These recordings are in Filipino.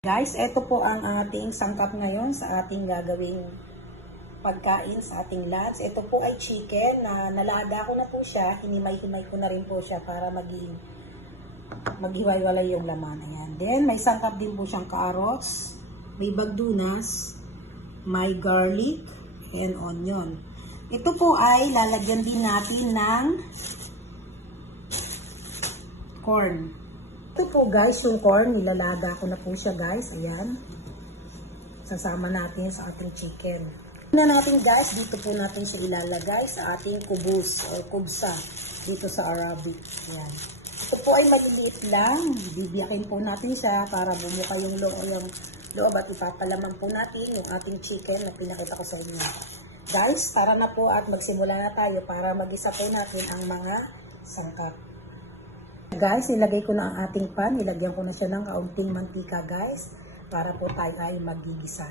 Guys, ito po ang ating sangkap ngayon sa ating gagawing pagkain sa ating lunch. Ito po ay chicken na nalaga ko na po siya. Hinimay-himay ko na rin po siya para maghiwalay yung laman. Ayan. Then, may sangkap din po siyang carrots, may bagdunas, may garlic, and onion. Ito po ay lalagyan din natin ng corn. Ito po guys, yung corn, nilalaga ko na po siya guys. Ayan. Sasama natin sa ating chicken. Una natin guys, dito po natin siya ilalagay sa ating kubus o kubsa dito sa Arabic. Ayan. Ito po ay maliliit lang. Bibiyakin po natin siya para bumuka yung loob at ipapalaman po natin yung ating chicken na pinakita ko sa inyo. Guys, tara na po at magsimula na tayo para mag-isa po natin ang mga sangkap. Guys, ilagay ko na ang ating pan. Ilagyan ko na siya ng kaunting mantika guys para po tayo ay magigisa.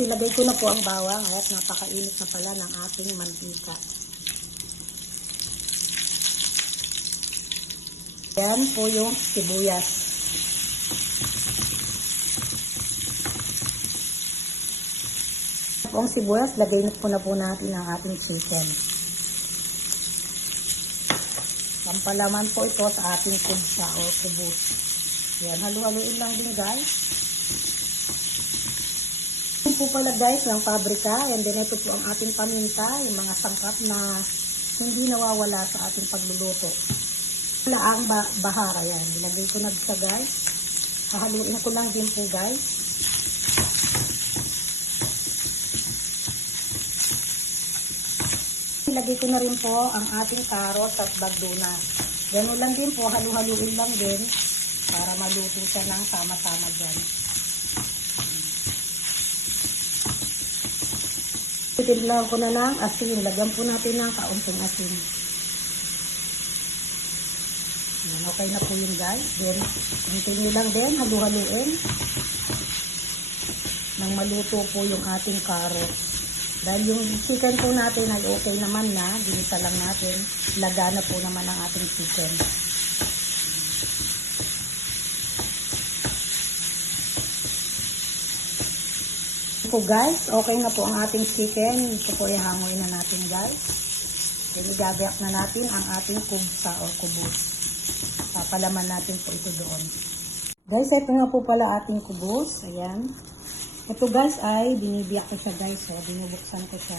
Ilagay ko na po ang bawang at napakainit na pala ng ating mantika. Yan po yung sibuyas. Po ang sibuyas, lagay na po natin ang ating chicken. Pampalaman po ito sa ating kubsa o kubus. Yan, halu-haluin lang din guys. Ito po pala guys ng pabrika. And then ito po ang ating paminta, yung mga sangkap na hindi nawawala sa ating pagluluto. Wala ang bahara yan. Ilagay ko na siya guys. Hahaluin ko lang din po guys. Ilagay ko na rin po ang ating carrots at bagdunas. Ganun lang din po, halu-haluin lang din para maluto siya ng sama-sama dyan. Titignan ko na ng asin. Lagyan po natin ng kaunting asin. Yan, okay na po yun guys. Then, continue lang din, halu-haluin nang maluto po yung ating carrots. Dahil yung chicken po natin ay okay naman na, ginisa lang natin, laga na po naman ang ating chicken. So guys, okay na po ang ating chicken. Ito po ihangoy na natin guys. Then igabiyak na natin ang ating kubsa o kubus. Papalaman natin po ito doon. Guys, ito nga po pala ating kubus. Ayan. Ito guys ay binibiyak ko siya guys. So, binubuksan ko siya.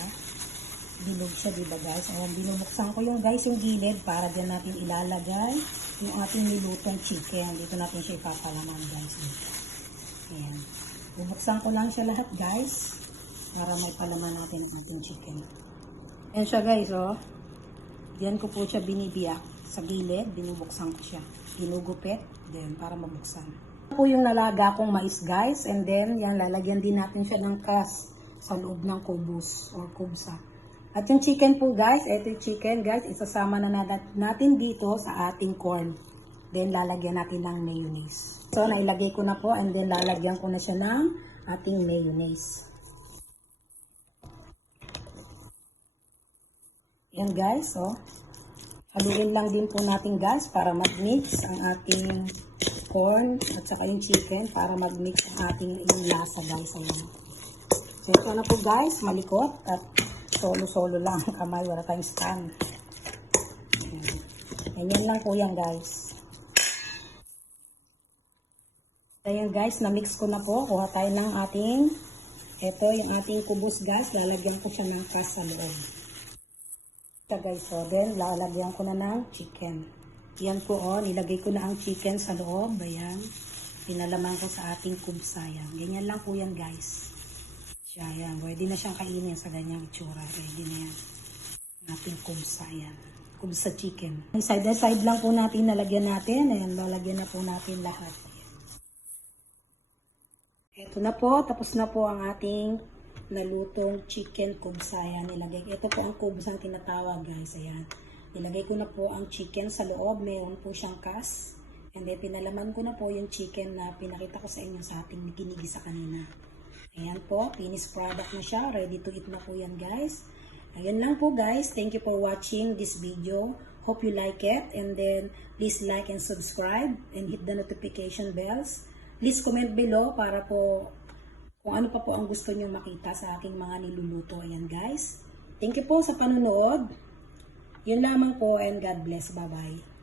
Bilog siya diba guys. Ayan, binubuksan ko yung guys yung gilid para dyan natin ilalagay yung ating nilutong chicken. Dito natin siya ipapalaman guys. Ayan. Bubuksan ko lang siya lahat guys para may palaman natin ang ating chicken. Ayan siya guys oh. Diyan ko po siya binibiyak sa gilid. Binubuksan ko siya. Ginugupit. Then para mabuksan. Ito po yung nalaga kong mais guys, and then yan lalagyan din natin siya ng kas sa loob ng kubus or kubsa. At yung chicken po guys, ito yung chicken guys, isasama na natin dito sa ating corn. Then lalagyan natin ng mayonnaise. So nailagay ko na po, and then lalagyan ko na siya ng ating mayonnaise. Yan guys, so haluin lang din po natin guys para mag-mix ang ating corn at saka yung chicken para mag-mix ang ating yung lasa guys. Ayan. So ito na po guys, malikot at solo-solo lang kamay, wala tayong stand. Ayan lang po yan guys. Ayan guys, na-mix ko na po. Kuha tayo ng ating, ito yung ating kubus guys, lalagyan ko siya ng kas sa loob. Ito guys, so then lalagyan ko na ng chicken. Yan po oh, nilagay ko na ang chicken sa loob. Ayan. Pinalaman ko sa ating kubsa. Yan. Ganyan lang po yan guys. Siya, yan. Pwede na siyang kainin sa ganyang itsura. Ready na yan. Ating kubsa. Yan. Kubsa chicken. Side by side lang po natin nalagyan natin. Ayan. Lalagyan na po natin lahat. Ito na po. Tapos na po ang ating nalutong chicken kubsa. Ayan. Nilagay. Ito po ang kubsa ang tinatawag guys. Ayan. Ilagay ko na po ang chicken sa loob. Mayroon po siyang kas. And then, pinalaman ko na po yung chicken na pinakita ko sa inyo sa ating ginigisa kanina. Ayan po. Finished product na siya. Ready to eat na po yan, guys. Ayun lang po, guys. Thank you for watching this video. Hope you like it. And then, please like and subscribe. And hit the notification bells Please comment below para po kung ano pa po ang gusto nyo makita sa aking mga niluluto. Ayan guys. Thank you po sa panunood. Yun lamang po and God bless. Bye-bye.